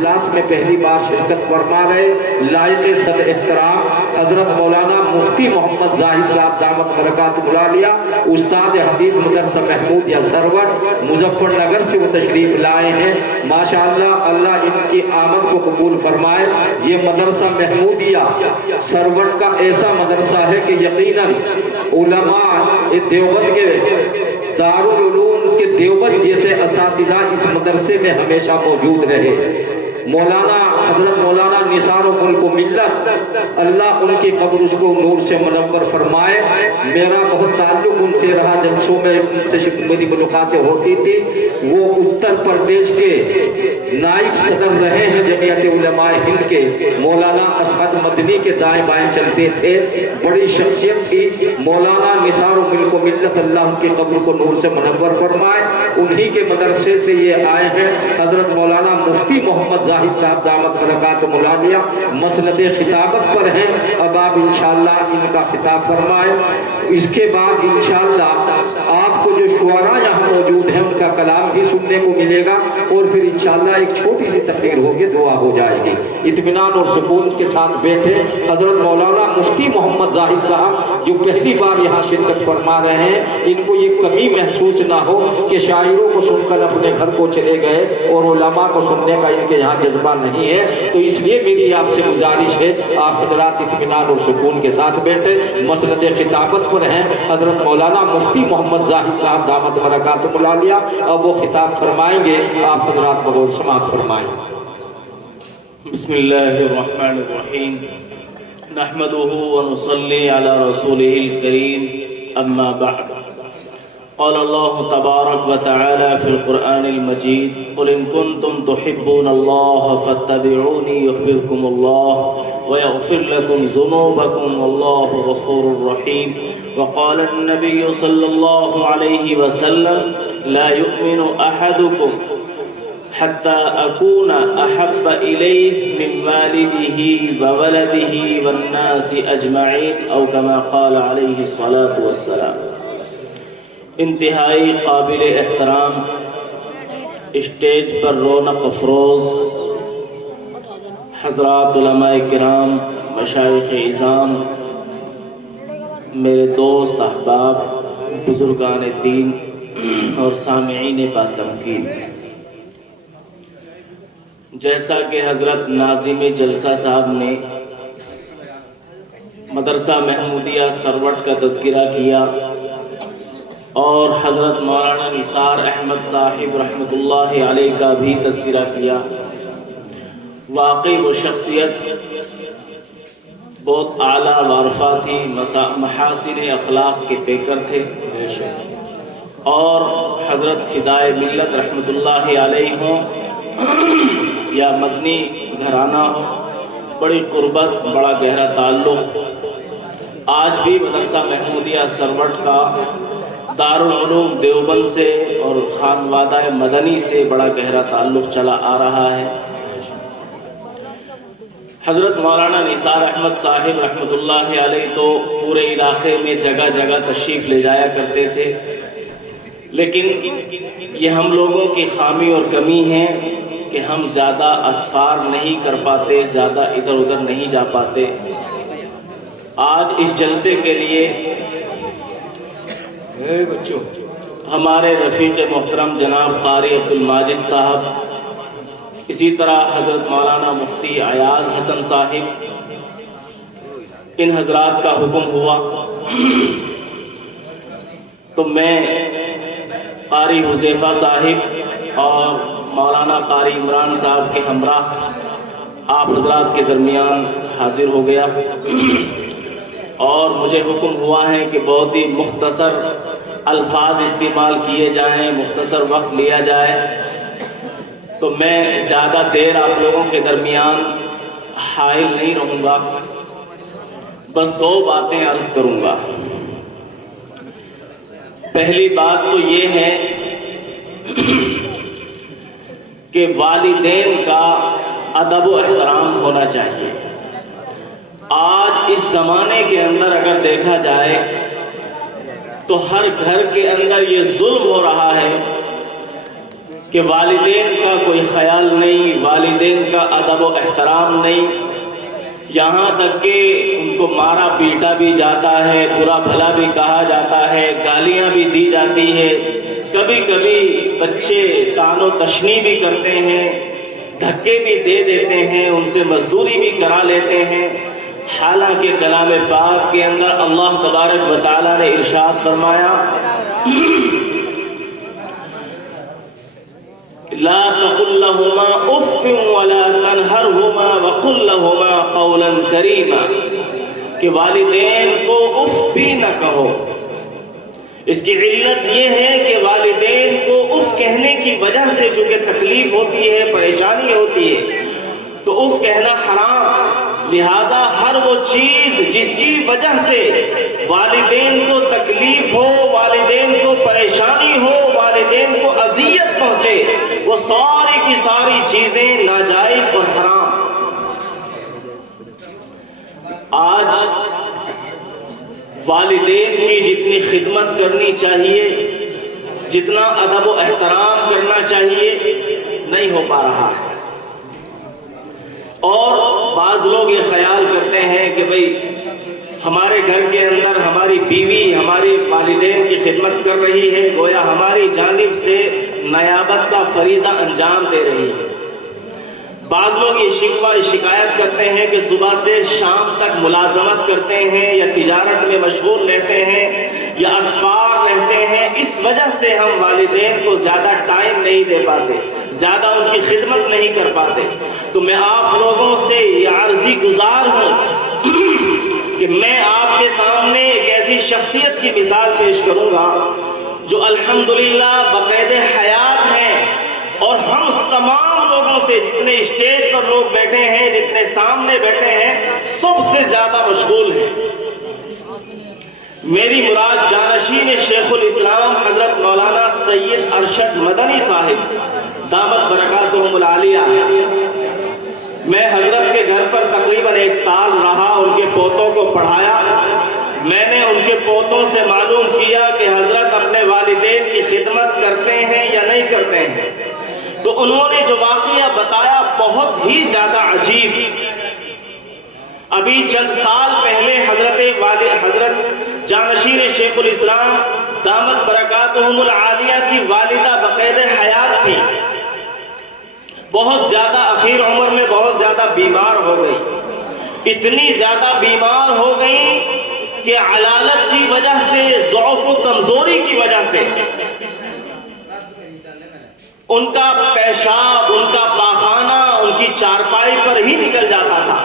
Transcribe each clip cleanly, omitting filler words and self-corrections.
اجلاس میں پہلی بار شرکت فرما رہے لائق صدر احترام حضرت مولانا مفتی محمد زاہد صاحب دامت برکاتہ العالیہ استاد حدیث مدرسہ محمودیہ سرور مظفر نگر سے وہ تشریف لائے ہیں۔ ماشاءاللہ اللہ ان کی آمد کو قبول فرمائے۔ یہ مدرسہ محمودیہ سرور کا ایسا مدرسہ ہے کہ یقیناً علماء دیوبند کے دارالعلوم کے دیوبند جیسے اساتذہ اس مدرسے میں ہمیشہ موجود رہے۔ مولانا حضرت مولانا نثار ملک و ملت اللہ ان کی قبر اس کو نور سے منور فرمائے۔ میرا بہت تعلق ان سے رہا، جلسوں میں ان سے میری ملاقاتیں ہوتی تھی۔ وہ اتر پردیش کے نائب صدر رہے ہیں جمعیت علماء ہند کے، مولانا اسعد مدنی کے دائیں بائیں چلتے تھے، بڑی شخصیت تھی۔ مولانا نثار ملک و ملت اللہ ان کی قبر کو نور سے منور فرمائے۔ انہی کے مدرسے سے یہ آئے ہیں حضرت مولانا مفتی محمد زاہد صاحب دامت برکاتہ العالیہ مسند خطابت پر ہیں۔ اب آپ انشاءاللہ ان کا خطاب فرمائیں۔ اس کے بعد انشاءاللہ آپ کو جو شعراء یہاں موجود ہیں ان کا کلام بھی سننے کو ملے گا، اور پھر انشاءاللہ ایک چھوٹی سی تقریر ہوگی، دعا ہو جائے گی۔ اطمینان اور سکون کے ساتھ بیٹھے۔ حضرت مولانا مفتی محمد زاہد صاحب جو پہلی بار یہاں شرکت فرما رہے ہیں، ان کو یہ کمی محسوس نہ ہو کہ شاعروں کو سن کر اپنے گھر کو چلے گئے اور علماء کو سننے کا ان کے یہاں جذبہ نہیں ہے، تو اس لیے میری آپ سے گزارش ہے آپ حضرات اطمینان اور سکون کے ساتھ بیٹھے۔ مسند خطابت پر ہیں حضرت مولانا مفتی محمد زاہد صاحب دامت برکاتہ العالیہ، اب وہ خطاب فرمائیں گے، آپ حضرات بغور سماعت فرمائیں۔ بسم اللہ الرحمن الرحیم نحمده ونصلي على رسوله الكريم اما بعد قال الله تبارك وتعالى في القرآن المجيد قل إن كنتم تحبون الله فاتبعوني يحببكم الله ويغفر لكم ذنوبكم والله غفور رحيم وقال النبي صلى الله عليه وسلم لا يؤمن أحدكم حتى أكون أحب إليه من والده وولده والناس أجمعين أو كما قال عليه الصلاة والسلام۔ انتہائی قابل احترام اسٹیج پر رونق افروز حضرات علماء کرام، مشائخ اعظام، میرے دوست احباب، بزرگان دین اور سامعین با تمکین، جیسا کہ حضرت ناظم جلسہ صاحب نے مدرسہ محمودیہ سروٹ کا تذکرہ کیا اور حضرت مولانا نثار احمد صاحب رحمۃ اللہ علیہ کا بھی تذکرہ کیا، واقعی وہ شخصیت بہت اعلیٰ وارفہ تھی، محاسن اخلاق کے پیکر تھے، اور حضرت فدائے ملت رحمۃ اللہ علیہ ہوں یا مدنی گھرانہ ہو، بڑی قربت، بڑا گہرا تعلق آج بھی مدرسہ محمودیہ سروٹ کا دارالعلوم دیوبند سے اور خانوادہ مدنی سے بڑا گہرا تعلق چلا آ رہا ہے۔ حضرت مولانا نثار احمد صاحب رحمۃ اللہ علیہ تو پورے علاقے میں جگہ جگہ تشریف لے جایا کرتے تھے، لیکن یہ ہم لوگوں کی خامی اور کمی ہے کہ ہم زیادہ اسفار نہیں کر پاتے، زیادہ ادھر ادھر نہیں جا پاتے۔ آج اس جلسے کے لیے ہمارے رفیق محترم جناب قاری عبدالماجد صاحب، اسی طرح حضرت مولانا مفتی ایاز حسن صاحب، ان حضرات کا حکم ہوا تو میں قاری حذیفہ صاحب اور مولانا قاری عمران صاحب کے ہمراہ آپ حضرات کے درمیان حاضر ہو گیا، اور مجھے حکم ہوا ہے کہ بہت ہی مختصر الفاظ استعمال کیے جائیں، مختصر وقت لیا جائے، تو میں زیادہ دیر آپ لوگوں کے درمیان حائل نہیں رہوں گا، بس دو باتیں عرض کروں گا۔ پہلی بات تو یہ ہے کہ والدین کا ادب و احترام ہونا چاہیے۔ آج اس زمانے کے اندر اگر دیکھا جائے تو ہر گھر کے اندر یہ ظلم ہو رہا ہے کہ والدین کا کوئی خیال نہیں، والدین کا ادب و احترام نہیں، یہاں تک کہ ان کو مارا پیٹا بھی جاتا ہے، برا بھلا بھی کہا جاتا ہے، گالیاں بھی دی جاتی ہے، کبھی کبھی بچے طعن و تشنیع بھی کرتے ہیں، دھکے بھی دے دیتے ہیں، ان سے مزدوری بھی کرا لیتے ہیں۔ حالانکہ کلام پاک کے اندر اللہ تبارک و تعالیٰ نے ارشاد فرمایا لا تقل لهما اف ولا تنهرهما وقل لهما قولا کریما، کہ والدین کو اف بھی نہ کہو۔ اس کی علت یہ ہے کہ والدین کو اف کہنے کی وجہ سے چونکہ تکلیف ہوتی ہے، پریشانی ہوتی ہے، تو اف کہنا حرام، لہذا ہر وہ چیز جس کی وجہ سے والدین کو تکلیف ہو، والدین کو پریشانی ہو، والدین کو اذیت پہنچے، وہ ساری کی ساری چیزیں ناجائز اور حرام۔ آج والدین کی جتنی خدمت کرنی چاہیے، جتنا ادب و احترام کرنا چاہیے، نہیں ہو پا رہا ہے۔ اور بعض لوگ یہ خیال کرتے ہیں کہ بھئی ہمارے گھر کے اندر ہماری بیوی ہماری والدین کی خدمت کر رہی ہے، گویا ہماری جانب سے نیابت کا فریضہ انجام دے رہی ہے۔ بعض لوگ یہ شکایت کرتے ہیں کہ صبح سے شام تک ملازمت کرتے ہیں یا تجارت میں مشغول رہتے ہیں یا اسفار رہتے ہیں، اس وجہ سے ہم والدین کو زیادہ ٹائم نہیں دے پاتے، زیادہ ان کی خدمت نہیں کر پاتے۔ تو میں آپ لوگوں سے یہ عرضی گزار ہوں کہ میں آپ کے سامنے ایک ایسی شخصیت کی مثال پیش کروں گا جو الحمدللہ بقید حیات ہے، اور ہم تمام لوگوں سے، جتنے اسٹیج پر لوگ بیٹھے ہیں، جتنے سامنے بیٹھے ہیں، سب سے زیادہ مشغول ہیں۔ میری مراد جانشین شیخ الاسلام حضرت مولانا سید ارشد مدنی صاحب دامت برکاتہم العالیہ۔ میں حضرت کے گھر پر تقریباً 1 سال رہا، ان کے پوتوں کو پڑھایا۔ میں نے ان کے پوتوں سے معلوم کیا کہ حضرت اپنے والدین کی خدمت کرتے ہیں یا نہیں کرتے ہیں، تو انہوں نے جو واقعہ بتایا بہت ہی زیادہ عجیب۔ ابھی چند سال پہلے حضرت جانشین شیخ الاسلام دامت برکاتہم العالیہ کی والدہ بقید حیات تھی، بہت زیادہ اخیر عمر میں بہت زیادہ بیمار ہو گئی، اتنی زیادہ بیمار ہو گئی کہ علالت کی وجہ سے، ضعف و کمزوری کی وجہ سے ان کا پیشاب، ان کا پاخانہ ان کی چارپائی پر ہی نکل جاتا تھا۔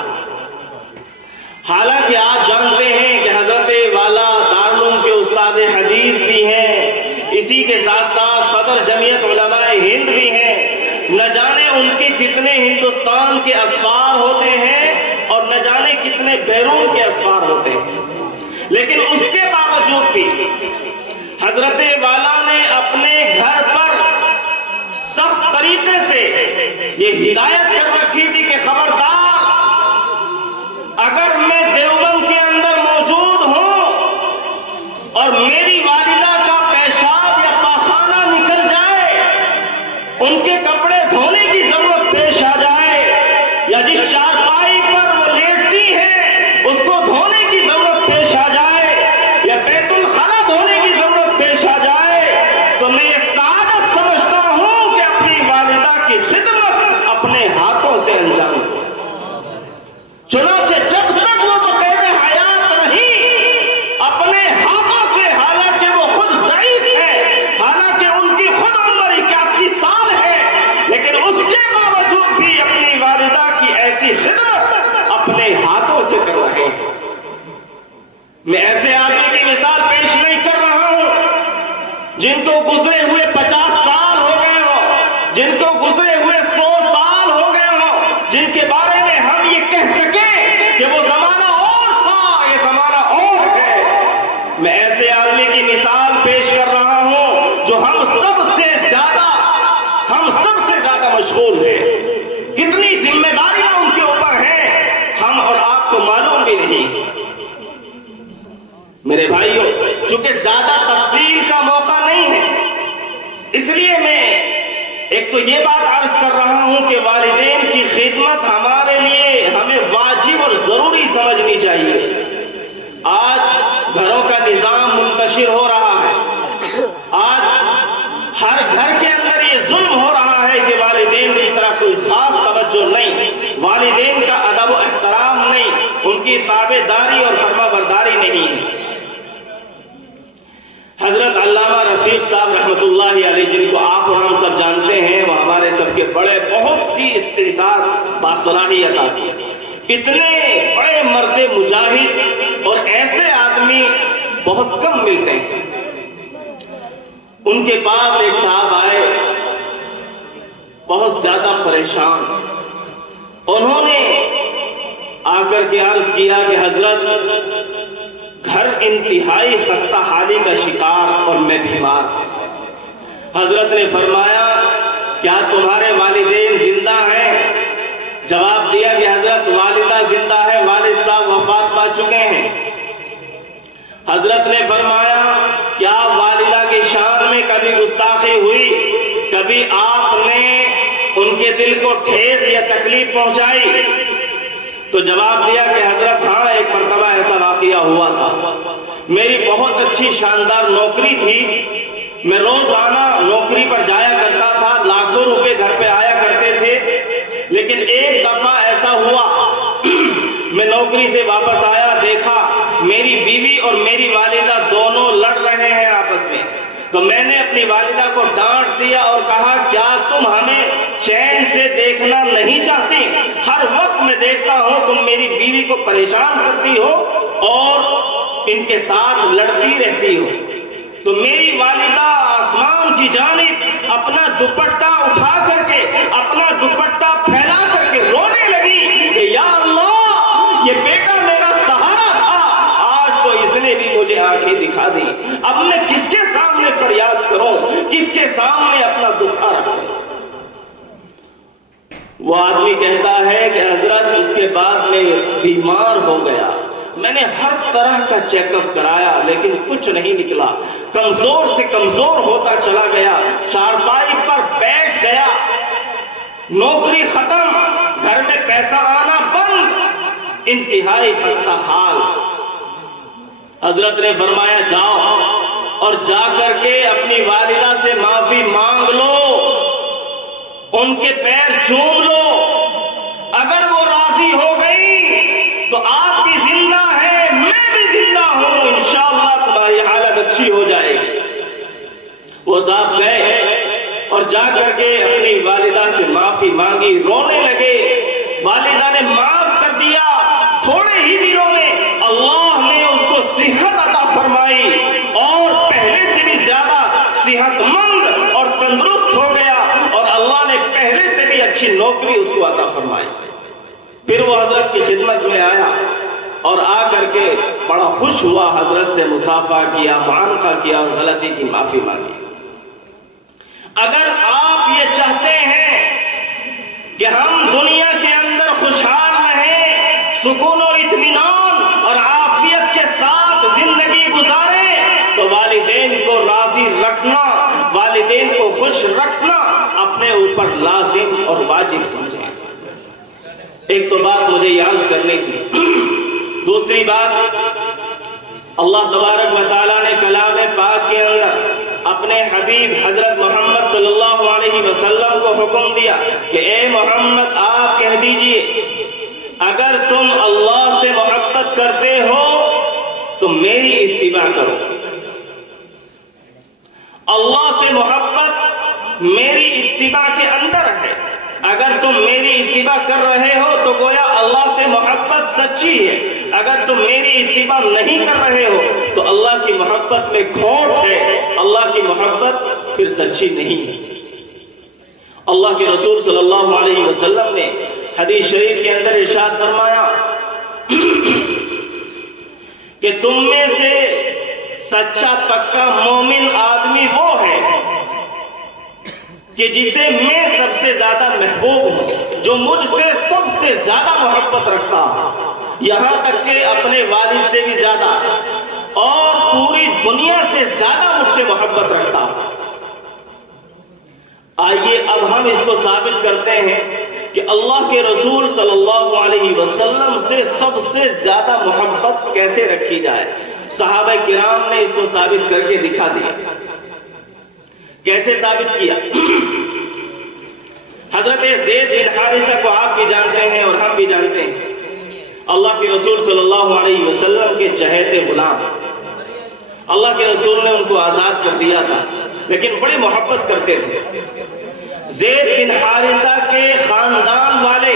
حالانکہ آپ جانتے ہیں کہ حضرت والا دارالعلوم کے استاد حدیث بھی ہیں، اسی کے ساتھ ساتھ صدر جمعیت علماء ہند بھی ہیں، نہ جانے ان کے کتنے ہندوستان کے اسفار ہوتے ہیں اور نہ جانے کتنے بیرون کے اسفار ہوتے ہیں، لیکن اس کے باوجود بھی حضرت والا نے اپنے گھر پر سخت طریقے سے یہ ہدایت کر رکھی تھی کہ خبردار، اگر میں دیوبند کے اندر موجود ہوں اور میری والدہ کا پیشاب یا پاخانہ نکل جائے، ان کے کپڑے دھونے کی ضرورت پیش آ جائے، یا جس چارپائی پر وہ لیٹتی ہے اس کو دھونے کی ضرورت پیش آ جائے، یا بیت الخلا دھونے کی ضرورت پیش آ جائے، تو میں یہ سعادت سمجھتا ہوں کہ اپنی والدہ کی خدمت اپنے ہاتھوں سے انجام دوں۔ چنانچہ جب تک وہ بقید حیات رہی، اپنے ہاتھوں سے، حالانکہ وہ خود ضعیف ہے، حالانکہ ان کی خود عمر 81 سال ہے، لیکن اس کے باوجود بھی اپنی والدہ کی ایسی خدمت اپنے ہاتھوں سے کر رہے ہیں۔ میں ایسے آدمی کی مثال پیش نہیں کر رہا ہوں جن کو گزرے ہوئے 50 سال ہو گئے ہوں، جن کو گزرے ہوئے 100 سال ہو گئے ہوں، جن کے بارے میں ہم یہ کہہ سکیں کہ وہ زمانہ اور تھا، یہ زمانہ اور ہے۔ میں ایسے آدمی کی مثال پیش کر رہا ہوں جو ہم سب سے زیادہ مشغول ہے، کتنی ذمہ داریاں ان کے اوپر ہیں، ہم اور آپ کو معلوم بھی نہیں۔ میرے بھائیوں، چونکہ زیادہ تفصیل کا موقع نہیں ہے، اس لیے میں ایک تو یہ بات عرض کر رہا ہوں کہ والدین کی خدمت باصلاحیت آتی ہے. اتنے بڑے مرد مجاہد اور ایسے آدمی بہت کم ملتے ہیں. ان کے پاس ایک صاحب آئے بہت زیادہ پریشان. انہوں نے آ کر کے عرض کیا کہ حضرت گھر انتہائی خستہ حالی کا شکار اور میں بیمار. حضرت نے فرمایا کیا تمہارے والدین زندہ ہیں؟ جواب دیا کہ حضرت والدہ زندہ ہے، والد صاحب وفات پا چکے ہیں. حضرت نے فرمایا کیا والدہ کی شان میں کبھی گستاخی ہوئی؟ کبھی آپ نے ان کے دل کو ٹھیس یا تکلیف پہنچائی؟ تو جواب دیا کہ حضرت ہاں، ایک مرتبہ ایسا واقعہ ہوا تھا. میری بہت اچھی شاندار نوکری تھی، میں روزانہ نوکری پر جایا کرتا تھا، لاکھوں روپے گھر پہ آیا کرتے تھے. لیکن ایک دفعہ ایسا ہوا میں نوکری سے واپس آیا، دیکھا میری بیوی اور میری والدہ دونوں لڑ رہے ہیں آپس میں. تو میں نے اپنی والدہ کو ڈانٹ دیا اور کہا کیا تم ہمیں چین سے دیکھنا نہیں چاہتی؟ ہر وقت میں دیکھتا ہوں تم میری بیوی کو پریشان کرتی ہو اور ان کے ساتھ لڑتی رہتی ہو. تو میری والدہ آسمان کی جانب اپنا دوپٹہ اٹھا کر کے، اپنا دوپٹہ پھیلا کر کے رونے لگی کہ یا اللہ، یہ بیٹا میرا سہارا تھا، آج تو اس نے بھی مجھے آنکھیں دکھا دی. اب میں کس کے سامنے فریاد کروں، کس کے سامنے اپنا دکھا رکھوں؟ وہ آدمی کہتا ہے کہ حضرت اس کے بعد میں بیمار ہو گیا. میں نے ہر طرح کا چیک اپ کرایا لیکن کچھ نہیں نکلا. کمزور سے کمزور ہوتا چلا گیا، چارپائی پر بیٹھ گیا، نوکری ختم، گھر میں پیسہ آنا بند، انتہائی خستہ حال. حضرت نے فرمایا جاؤ اور جا کر کے اپنی والدہ سے معافی مانگ لو، ان کے پیر چوم لو. اگر وہ راضی ہو گئی تو آپ بھی زندہ ہیں، میں بھی زندہ ہوں، انشاءاللہ تمہاری حالت اچھی ہو جائے گی. وہ صاحب گئے اور جا کر کے اپنی والدہ سے معافی مانگی، رونے لگے. والدہ نے معاف کر دیا. تھوڑے ہی دنوں میں اللہ نے اس کو صحت عطا فرمائی اور پہلے سے بھی زیادہ صحت مند اور تندرست ہو گیا، اور اللہ نے پہلے سے بھی اچھی نوکری اس کو عطا فرمائی. پھر وہ حضرت کی خدمت میں آیا اور آ کر کے بڑا خوش ہوا، حضرت سے مصافحہ کیا، معانقہ کیا اور غلطی کی معافی مانگی. اگر آپ یہ چاہتے ہیں کہ ہم دنیا کے اندر خوشحال رہیں، سکون و اطمینان اور عافیت کے ساتھ زندگی گزاریں، تو والدین کو راضی رکھنا، والدین کو خوش رکھنا اپنے اوپر لازم اور واجب سمجھیں. ایک تو بات مجھے یاد کرنی تھی. دوسری بات، اللہ تبارک و تعالیٰ نے کلام پاک کے اندر اپنے حبیب حضرت محمد صلی اللہ علیہ وسلم کو حکم دیا کہ اے محمد آپ کہہ دیجئے اگر تم اللہ سے محبت کرتے ہو تو میری اتباع کرو. اللہ سے محبت میری اتباع کے اندر ہے. اگر تم میری اتباع کر رہے ہو تو گویا اللہ سے محبت سچی ہے. اگر تم میری اتباع نہیں کر رہے ہو تو اللہ کی محبت میں کھوٹ ہے، اللہ کی محبت پھر سچی نہیں ہے. اللہ کے رسول صلی اللہ علیہ وسلم نے حدیث شریف کے اندر ارشاد فرمایا کہ تم میں سے سچا پکا مومن آدمی وہ ہے کہ جسے میں سب سے زیادہ محبوب ہوں، جو مجھ سے سب سے زیادہ محبت رکھتا ہوں، یہاں تک کہ اپنے والد سے بھی زیادہ اور پوری دنیا سے زیادہ مجھ سے محبت رکھتا ہوں. آئیے اب ہم اس کو ثابت کرتے ہیں کہ اللہ کے رسول صلی اللہ علیہ وسلم سے سب سے زیادہ محبت کیسے رکھی جائے. صحابہ کرام نے اس کو ثابت کر کے دکھا دیا. کیسے ثابت کیا؟ حضرت زید بن حارثہ کو آپ بھی جانتے ہیں اور ہم بھی جانتے ہیں. اللہ کے رسول صلی اللہ علیہ وسلم کے چہیتے غلام، اللہ کے رسول نے ان کو آزاد کر دیا تھا لیکن بڑی محبت کرتے تھے. زید بن حارثہ کے خاندان والے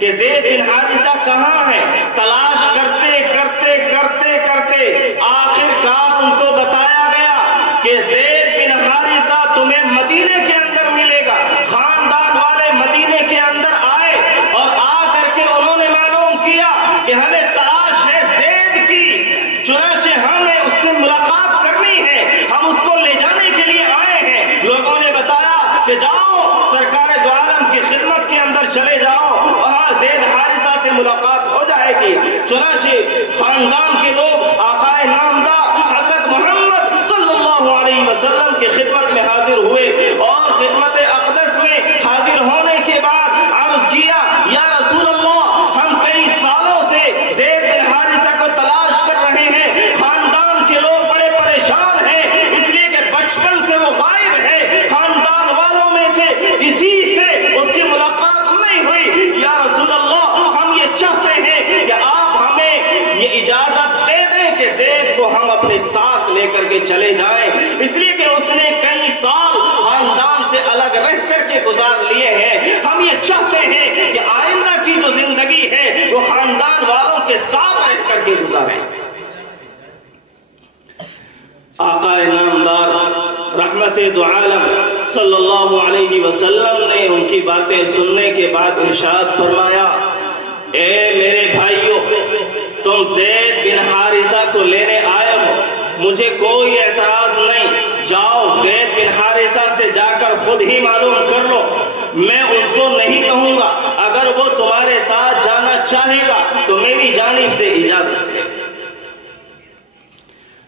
کہ زید بن حارثہ کہاں ہے. تلاش کرتے کرتے کرتے کرتے آخرکار ان کو بتایا گیا کہ زید بن حارثہ تمہیں مدینے کے اندر ملے گا. خاندان والے مدینے کے اندر آئے اور آ کر کے انہوں نے معلوم کیا کہ ہمیں تلاش ہے زید کی، چنانچہ ہمیں اس سے ملاقات کرنی ہے، ہم اس کو لے جانے کے لیے آئے ہیں. لوگوں نے بتایا کہ جاؤ سرکار دو عالم کی خدمت کے اندر چلے جاؤ، وہاں زید حارثہ سے ملاقات ہو جائے گی. چنانچہ خاندان کے لوگ آقائے نامدار حضرت محمد صلی اللہ علیہ وسلم کی خدمت میں حاضر ہوئے اور خدمت اقدس میں حاضر ہونے کے بعد عرض کیا یا رسول اللہ، ہم کئی سالوں سے زید بن حارثہ کو تلاش کر رہے ہیں، خاندان کے لوگ بڑے پریشان ہیں اس لیے کہ بچپن سے وہ غائب ہے، خاندان والوں میں سے کسی سے اس کی ملاقات نہیں ہوئی. یا رسول اللہ، ہم یہ چاہتے ہیں کہ آپ ہمیں یہ اجازت دے دیں کہ زید کو ہم اپنے ساتھ لے کر کے چلے جائیں، اس لیے کہ اس نے کئی سال خاندان سے الگ رہ کر کے گزار لیے ہیں. ہم یہ چاہتے ہیں کہ آئندہ کی جو زندگی ہے وہ خاندان والوں کے ساتھ رہ کر کے گزاریں. آقا نامدار رحمت دو عالم صلی اللہ علیہ وسلم نے ان کی باتیں سننے کے بعد ارشاد فرمایا، اے میرے بھائیوں، تم زید بن حارثہ کو لینے آئے ہو، مجھے کوئی اعتراض نہیں، جاؤ زید بن حارثہ سے جا کر خود ہی معلوم کر لو. میں اس کو نہیں کہوں گا، اگر وہ تمہارے ساتھ جانا چاہے گا تو میری جانب سے اجازت ہے.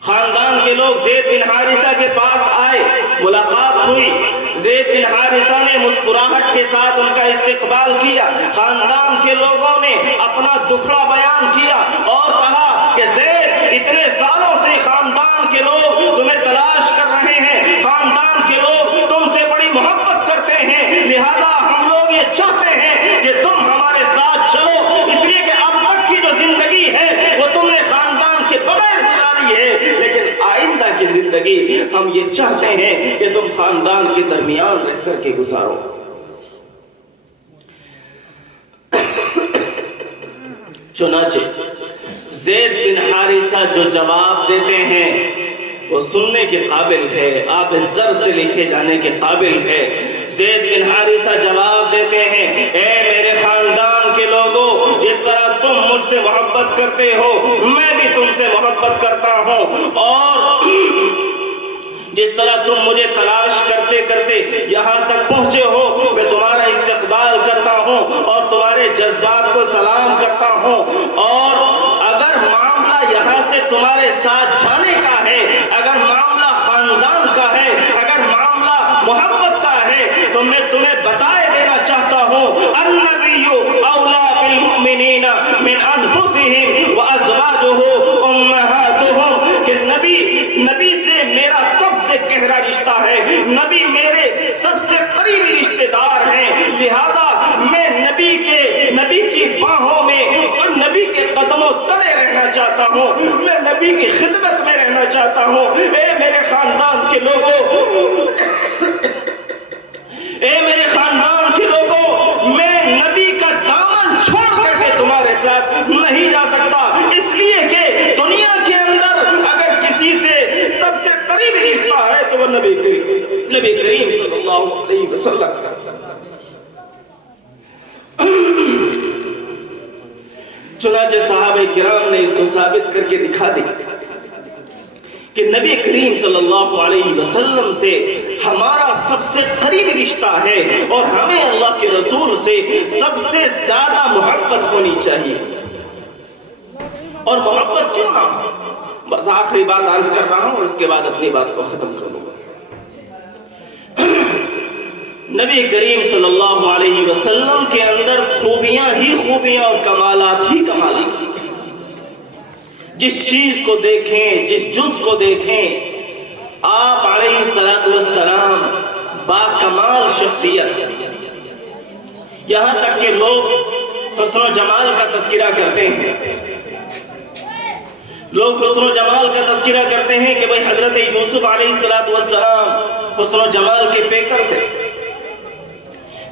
خاندان کے لوگ زید بن حارثہ کے پاس آئے، ملاقات ہوئی. زید بن حارثہ نے مسکراہٹ کے ساتھ ان کا استقبال کیا. خاندان کے لوگوں نے اپنا دکھڑا بیان کیا اور کہا کہ زید، اتنے سالوں سے خاندان کے لوگ تمہیں تلاش کر رہے ہیں، خاندان کے لوگ تم سے بڑی محبت کرتے ہیں، لہذا ہم لوگ یہ چاہتے ہیں کہ تم ہمارے ساتھ چلو، اس لیے کہ اب تک کی جو زندگی ہے وہ تم نے خاندان کے بغیر گزاری ہے، لیکن آئندہ کی زندگی ہم یہ چاہتے ہیں کہ تم خاندان کے درمیان رہ کر کے گزارو. چنانچہ زید بن حارثہ جو جواب دیتے ہیں وہ سننے کے قابل ہے، آپ زر سے لکھے جانے کے قابل ہے. زید بن حارثہ جواب دیتے ہیں، اے میرے خاندان کے لوگوں، جس طرح تم مجھ سے محبت کرتے ہو میں بھی تم سے محبت کرتا ہوں، اور جس طرح تم مجھے تلاش کرتے کرتے یہاں تک پہنچے ہو میں تمہارا استقبال کرتا ہوں اور تمہارے جذبات کو سلام کرتا ہوں. اور اگر معاملہ یہاں سے تمہارے ساتھ جانے کا ہے، اگر معاملہ خاندان کا ہے، اگر معاملہ محبت کا ہے تو میں تمہیں بتائے دینا چاہتا ہوں، النبی اولا بالمؤمنین من انفسہم وازواجہ امہاتہم، کہ نبی سے میرا سب سے گہرا رشتہ ہے، نبی میرے سب سے قریبی رشتے دار ہیں، لہذا میں نبی کی باہوں میں اور نبی کے قدموں تلے رہنا چاہتا ہوں، میں نبی کی خدمت میں رہنا چاہتا ہوں. اے میرے خاندان کے لوگوں، اے میرے خاندان کے لوگوں، میں نبی کا دامن چھوڑ کر کے تمہارے ساتھ نہیں جا سکتا، اس لیے کہ دنیا کے اندر اگر کسی سے سب سے قریبی رشتہ ہے تو وہ نبی کریم صلی اللہ علیہ وسلم. چنانچہ صحابہ کرام نے اس کو ثابت کر کے دکھا دی کہ نبی کریم صلی اللہ علیہ وسلم سے ہمارا سب سے قریبی رشتہ ہے اور ہمیں اللہ کے رسول سے سب سے زیادہ محبت ہونی چاہیے. اور محبت کیوں نہ ہو، بس آخری بات عرض کر رہا ہوں اور اس کے بعد اپنی بات کو ختم کر دوں گا. نبی کریم صلی اللہ علیہ وسلم کے اندر خوبیاں ہی خوبیاں اور کمالات ہی کمالات. جس چیز کو دیکھیں، جس جز کو دیکھیں، آپ علیہ السلام با کمال شخصیت. یہاں تک کہ لوگ حسن و جمال کا تذکرہ کرتے ہیں، لوگ حسن و جمال کا تذکرہ کرتے ہیں کہ بھئی حضرت یوسف علیہ السلام حسن و جمال کے پیکر تھے.